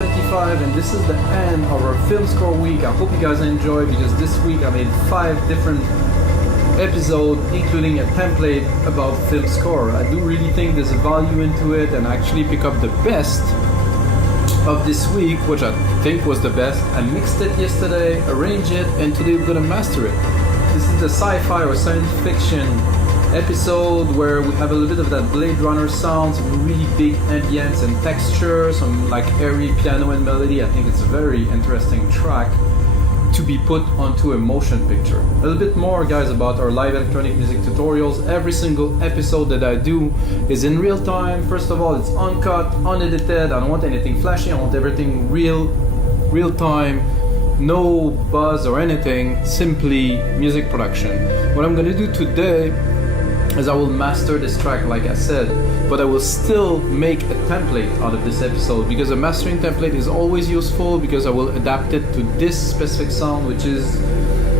L316 and this is the end of our film score week. I hope you guys enjoy because this week I made 5 different episodes including a template about film score. I do really think there's a value into it and actually pick up the best of this week, which I think was the best. I mixed it yesterday, arranged it, and today we're gonna master it. This is the sci-fi or science fiction episode where we have a little bit of that Blade Runner sound, some really big ambience and texture, some like airy piano and melody. I think it's a very interesting track to be put onto a motion picture. A little bit more, guys, about our live electronic music tutorials. Every single episode that I do is in real time. First of all, it's uncut, unedited. I don't want anything flashy. I want everything real time. No buzz or anything, simply music production. What I'm gonna do today is I will master this track like I said, but I will still make a template out of this episode because a mastering template is always useful because I will adapt it to this specific sound, which is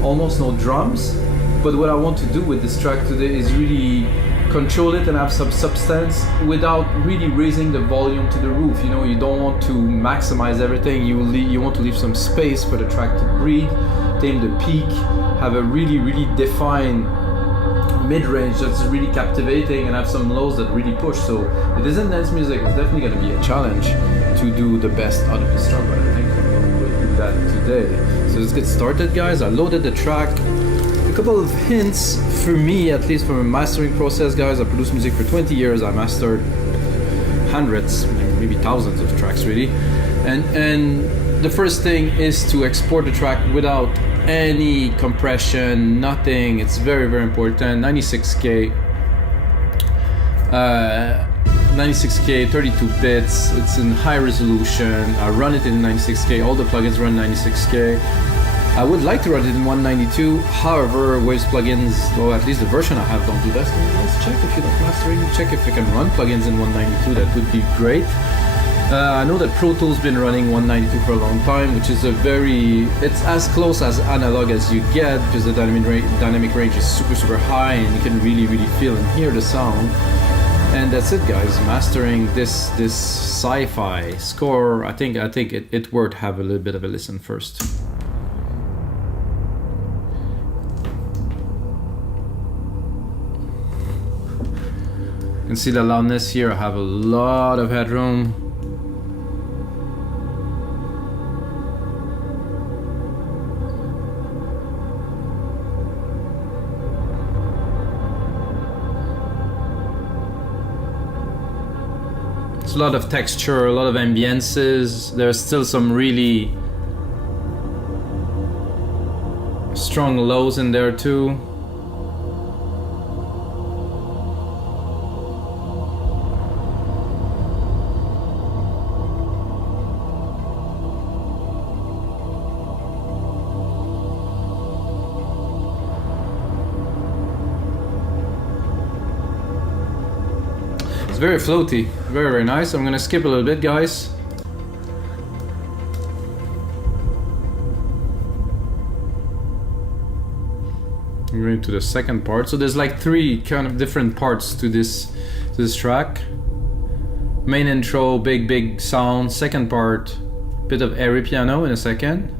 almost no drums. But what I want to do with this track today is really control it and have some substance without really raising the volume to the roof. You know, you don't want to maximize everything. You want to leave some space for the track to breathe, tame the peak, have a really defined mid-range that's really captivating, and have some lows that really push. So it isn't dance music. It's definitely going to be a challenge to do the best out of this track, but I think we'll do that today. So let's get started, guys. I loaded the track. A couple of hints for me, at least from a mastering process, guys. I produced music for 20 years. I mastered hundreds, maybe thousands of tracks, really. And the first thing is to export the track without any compression, nothing. It's very important. 96K, 32 bits. It's in high resolution. I run it in 96K. All the plugins run 96K. I would like to run it in 192. However, Waves plugins, well, at least the version I have, don't do that. So let's check if you don't mastering. Check if you can run plugins in 192. That would be great. I know that Pro Tools been running 192 for a long time, which is it's as close as analog as you get because the dynamic range is super high and you can really feel and hear the sound. And that's it, guys. Mastering this sci-fi score, I think it worth have a little bit of a listen first. You can see the loudness here. I have a lot of headroom. A lot of texture, a lot of ambiences. There's still some really strong lows in there too. It's very floaty, very nice. I'm gonna skip a little bit, guys. I'm going to the second part. So there's like 3 kind of different parts to this track. Main intro, big sound. Second part, bit of airy piano in a second.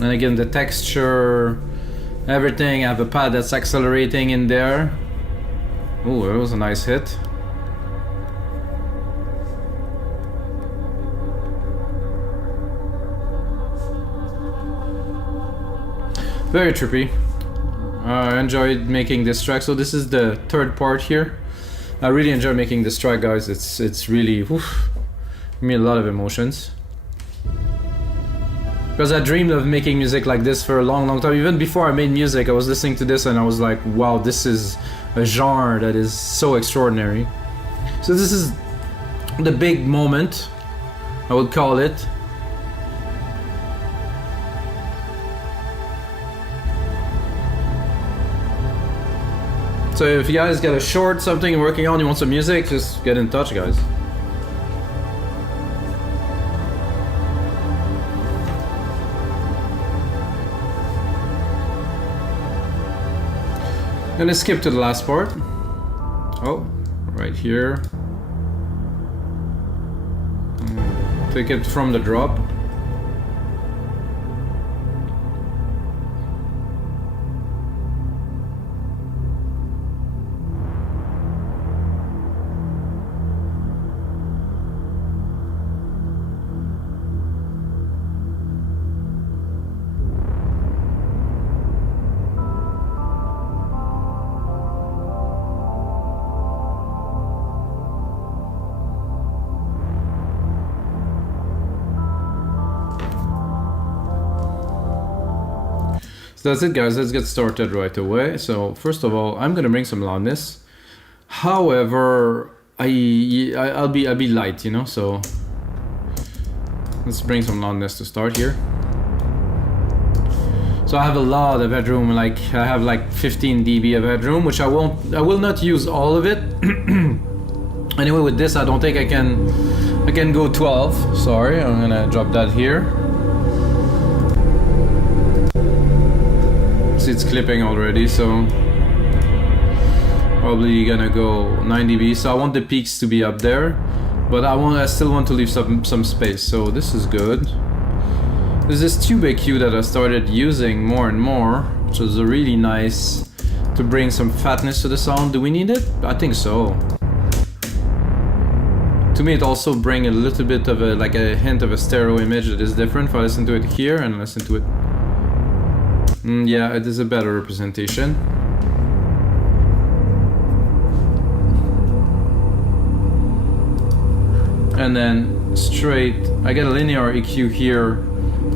And again, the texture, everything. I have a pad that's accelerating in there. Oh, that was a nice hit. Very trippy. I enjoyed making this track. So this is the third part here. I really enjoy making this track, guys. It's really, give me a lot of emotions. Because I dreamed of making music like this for a long time. Even before I made music, I was listening to this and I was like, wow, this is a genre that is so extraordinary. So this is the big moment, I would call it. So if you guys got a short something you're working on, you want some music, just get in touch, guys. I'm gonna skip to the last part. Oh, right here. Take it from the drop. So that's it, guys. Let's get started right away. So first of all, I'm gonna bring some loudness. However, I'll be light, you know. So let's bring some loudness to start here. So I have a lot of headroom. Like I have like 15 dB of headroom, which I will not use all of it. Anyway, with this, I don't think I can go 12. Sorry, I'm gonna drop that here. It's clipping already, so probably gonna go 9 dB. So I want the peaks to be up there, but I still want to leave some space. So this is good. There's this tube EQ that I started using more and more, which is really nice to bring some fatness to the sound. Do we need it? I think so. To me, it also brings a little bit of like a hint of a stereo image that is different. If I listen to it here and listen to it. Yeah, it is a better representation. And then straight, I get a linear EQ here,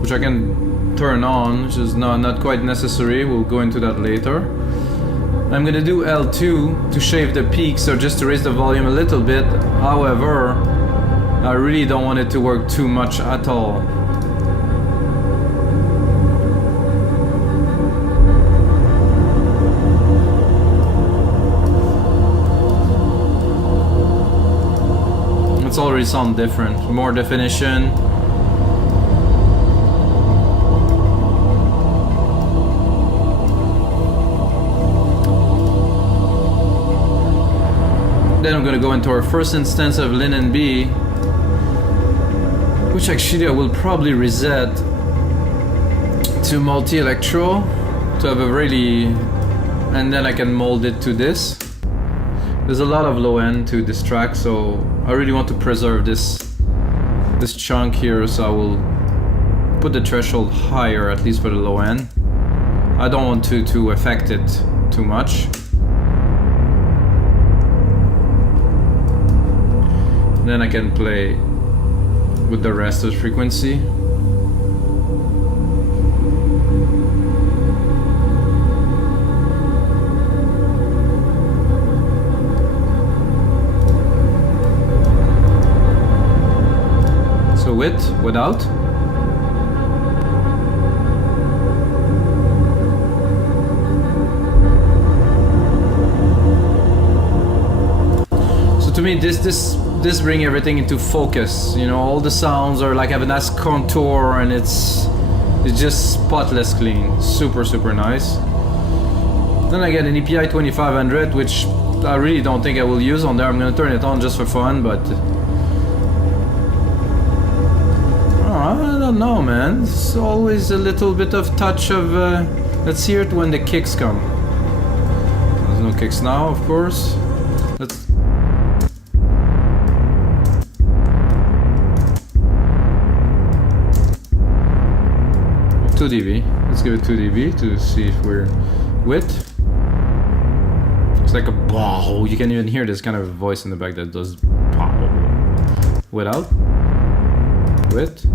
which I can turn on, which is not quite necessary. We'll go into that later. I'm gonna do L2 to shave the peaks, or just to raise the volume a little bit. However, I really don't want it to work too much at all. It's already sound different, more definition. Then I'm gonna go into our first instance of LINMB, which actually I will probably reset to multi-electro to have a really, and then I can mold it to this. There's a lot of low end to this track, so I really want to preserve this chunk here, so I will put the threshold higher, at least for the low end. I don't want to affect it too much. Then I can play with the rest of the frequency. With, without. So to me, this bring everything into focus. You know, all the sounds are like have a nice contour, and it's just spotless clean. Super nice. Then I get an EPI 2500, which I really don't think I will use on there. I'm gonna turn it on just for fun, but. I don't know, man. It's always a little bit of touch of. Let's hear it when the kicks come. There's no kicks now, of course. Let's. Two dB. Let's give it 2 dB to see if we're with. It's like a bow. You can even hear this kind of voice in the back that does bow. Without. With.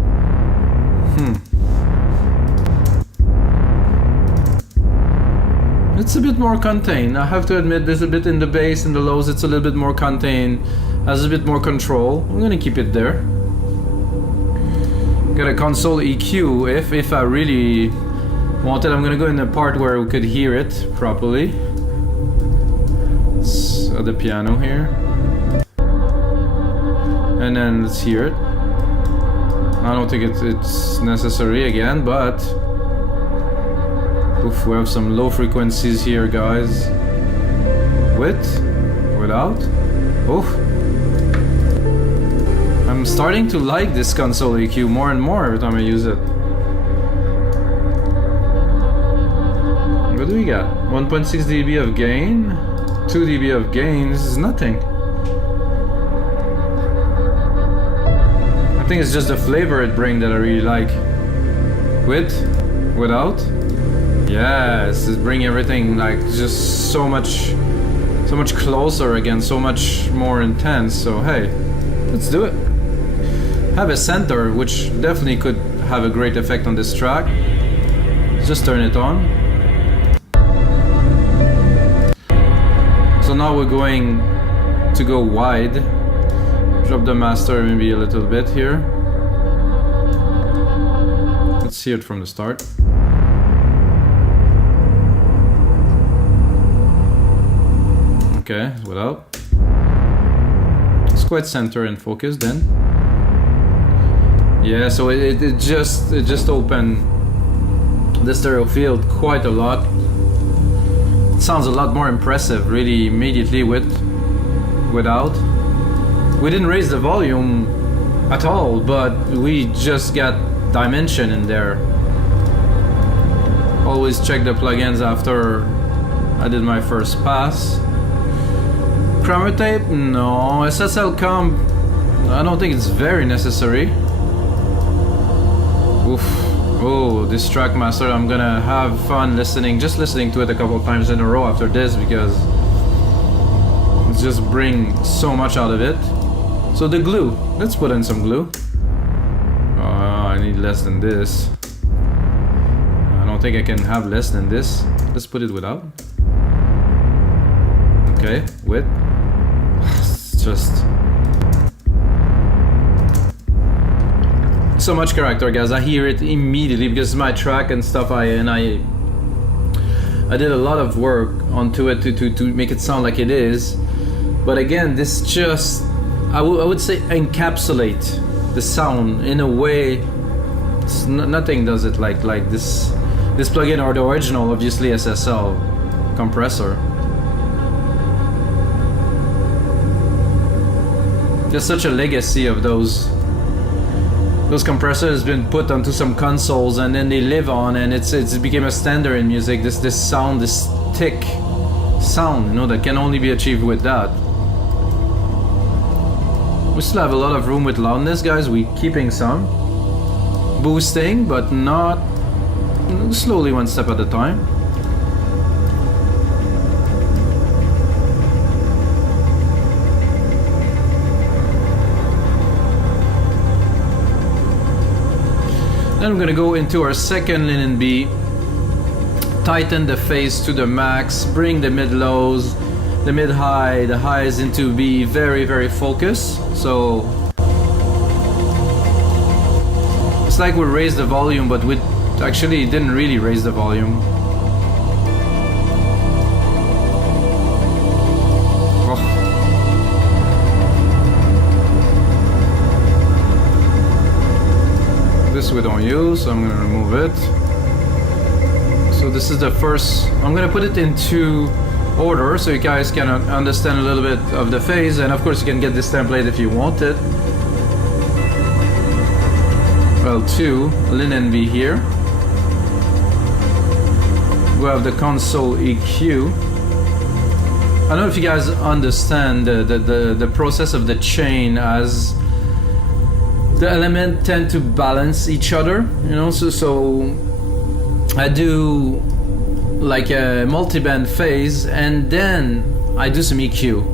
It's a bit more contained. I have to admit, there's a bit in the bass and the lows. It's a little bit more contained, has a bit more control. I'm gonna keep it there. Got a console EQ. If I really want it, I'm gonna go in the part where we could hear it properly. at the piano here. And then let's hear it. I don't think it's necessary again, but oof, we have some low frequencies here, guys. With, without. Oof. I'm starting to like this console EQ more and more every time I use it. What do we got? 1.6 dB of gain, 2 dB of gain. This is nothing. I think it's just the flavor it brings that I really like. With, without. Yes, it's bringing everything like just so much closer again, so much more intense. So hey, let's do it. Have a center, which definitely could have a great effect on this track. Just turn it on. So now we're going to go wide. Drop the master maybe a little bit here. Let's hear it from the start. Okay, without. It's quite center and focused then. Yeah, so it just opened the stereo field quite a lot. It sounds a lot more impressive really immediately without. We didn't raise the volume at all, but we just got dimension in there. Always check the plugins after I did my first pass. Chroma tape? No. SSL Comp? I don't think it's very necessary. Oof. Oh, this track master, I'm gonna have fun listening, just listening to it a couple of times in a row after this, because it's just bring so much out of it. So the glue, let's put in some glue. I need less than this. I don't think I can have less than this. Let's put it without. Okay, with. It's just so much character, guys. I hear it immediately because it's my track and stuff. I did a lot of work onto it to make it sound like it is. But again, this just I would say encapsulate the sound in a way. Nothing does it like this plugin or the original, obviously SSL compressor. There's such a legacy of those compressors been put onto some consoles and then they live on, and it became a standard in music. This sound, this thick sound, you know, that can only be achieved with that. We still have a lot of room with loudness, guys. We keeping some boosting, but not slowly, one step at a time. Then I'm gonna go into our second LINMB, tighten the phase to the max, bring the mid-lows, the mid-high, the highs into be very, very focused. So it's like we raised the volume, but we actually didn't really raise the volume. This we don't use, so I'm gonna remove it. So this is the first. I'm gonna put it into order so you guys can understand a little bit of the phase, and of course you can get this template if you want it. L2 LINMB here. We have the console EQ. I don't know if you guys understand the process of the chain, as the elements tend to balance each other, you know. So I do like a multi-band phase, and then I do some EQ,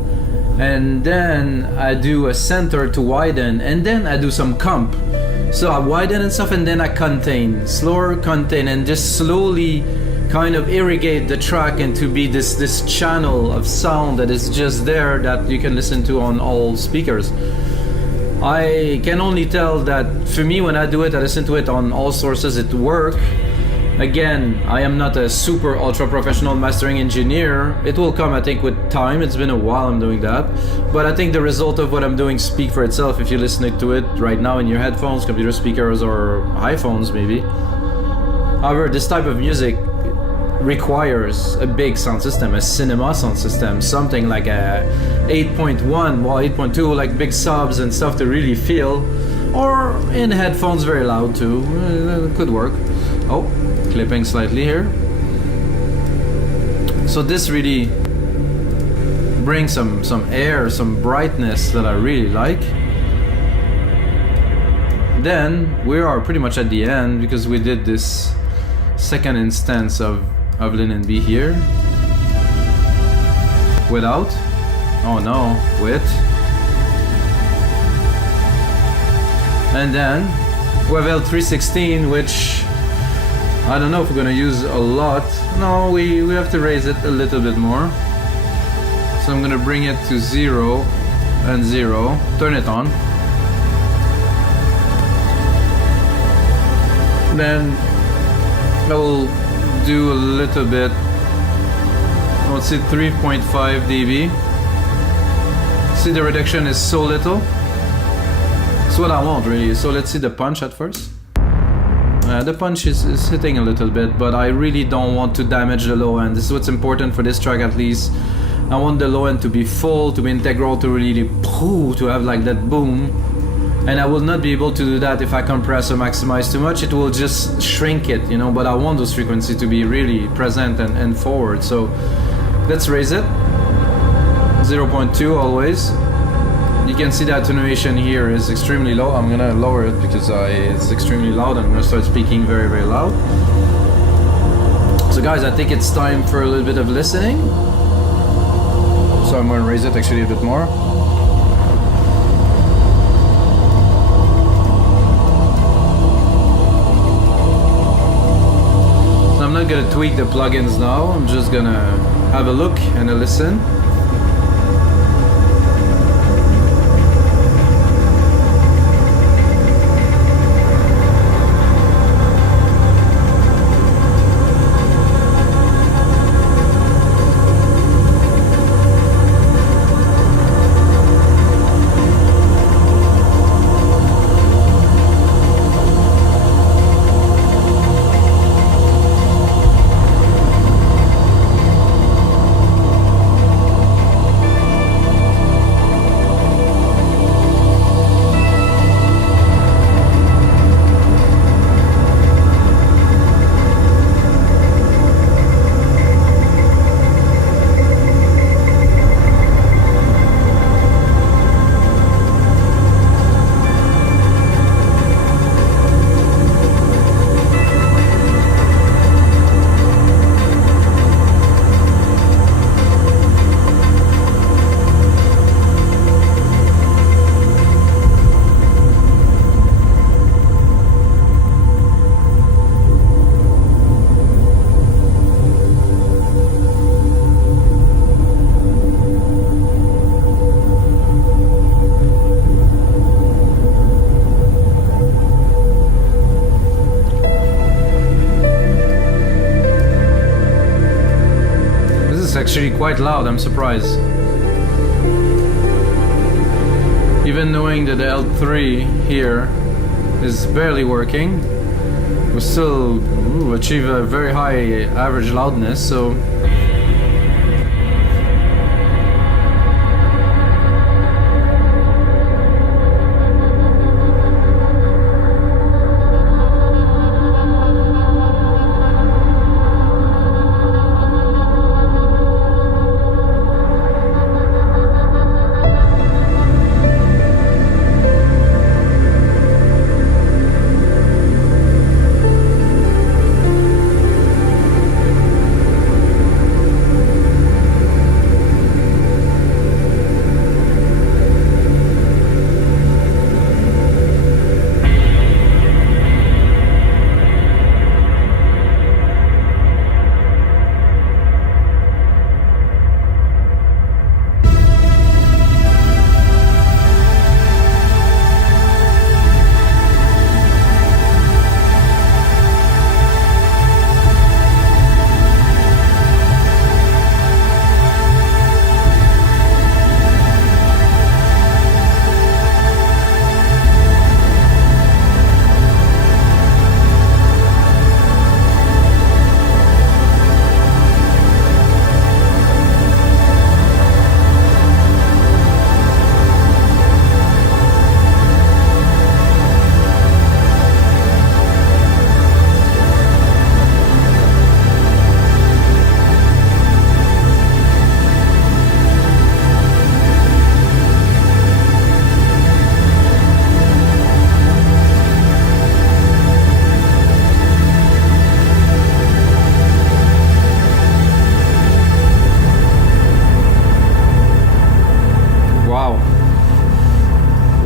and then I do a center to widen, and then I do some comp. So I widen and stuff, and then I contain, slower contain, and just slowly kind of irrigate the track into be this channel of sound that is just there that you can listen to on all speakers. I can only tell that for me, when I do it, I listen to it on all sources, it works. Again, I am not a super ultra professional mastering engineer. It will come, I think, with time. It's been a while I'm doing that. But I think the result of what I'm doing speak for itself if you're listening to it right now in your headphones, computer speakers, or iPhones maybe. However, this type of music requires a big sound system, a cinema sound system, something like a 8.1, well 8.2, like big subs and stuff to really feel. Or in headphones very loud too, it could work. Oh, clipping slightly here. So this really brings some air, some brightness that I really like. Then we are pretty much at the end because we did this second instance of LINMB here. Without. Oh no, with. And then we have L316, which I don't know if we're gonna use a lot. No, we have to raise it a little bit more. So I'm gonna bring it to 0 and 0. Turn it on. Then I will do a little bit. Let's see, 3.5 dB. See, the reduction is so little. It's what I want really. So let's see the punch at first. The punch is hitting a little bit, but I really don't want to damage the low end. This is what's important for this track at least. I want the low end to be full, to be integral, to really to have like that boom. And I will not be able to do that if I compress or maximize too much. It will just shrink it, you know, but I want those frequencies to be really present and forward. So let's raise it. 0.2 always. You can see the attenuation here is extremely low. I'm gonna lower it because it's extremely loud. I'm gonna start speaking very, very loud. So guys, I think it's time for a little bit of listening. So I'm gonna raise it actually a bit more. So I'm not gonna tweak the plugins now. I'm just gonna have a look and a listen. Actually quite loud, I'm surprised. Even knowing that the L3 here is barely working, we still achieve a very high average loudness, so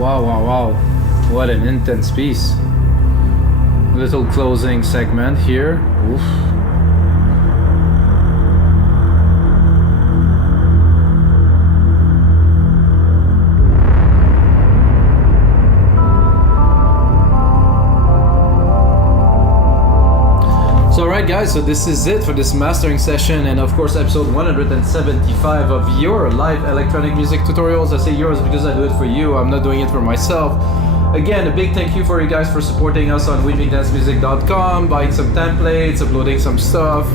Wow, wow, wow. What an intense piece. Little closing segment here. Oof. So alright guys, so this is it for this mastering session, and of course episode 175 of your live electronic music tutorials. I say yours because I do it for you, I'm not doing it for myself. Again, a big thank you for you guys for supporting us on wimigdancemusic.com, buying some templates, uploading some stuff.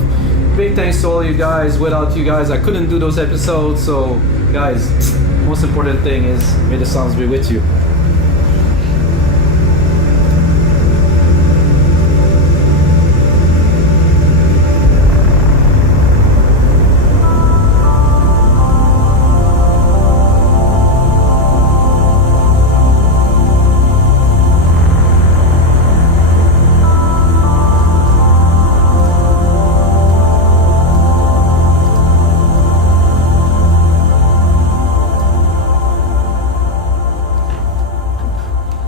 Big thanks to all you guys. Without you guys I couldn't do those episodes, so guys, most important thing is may the sounds be with you.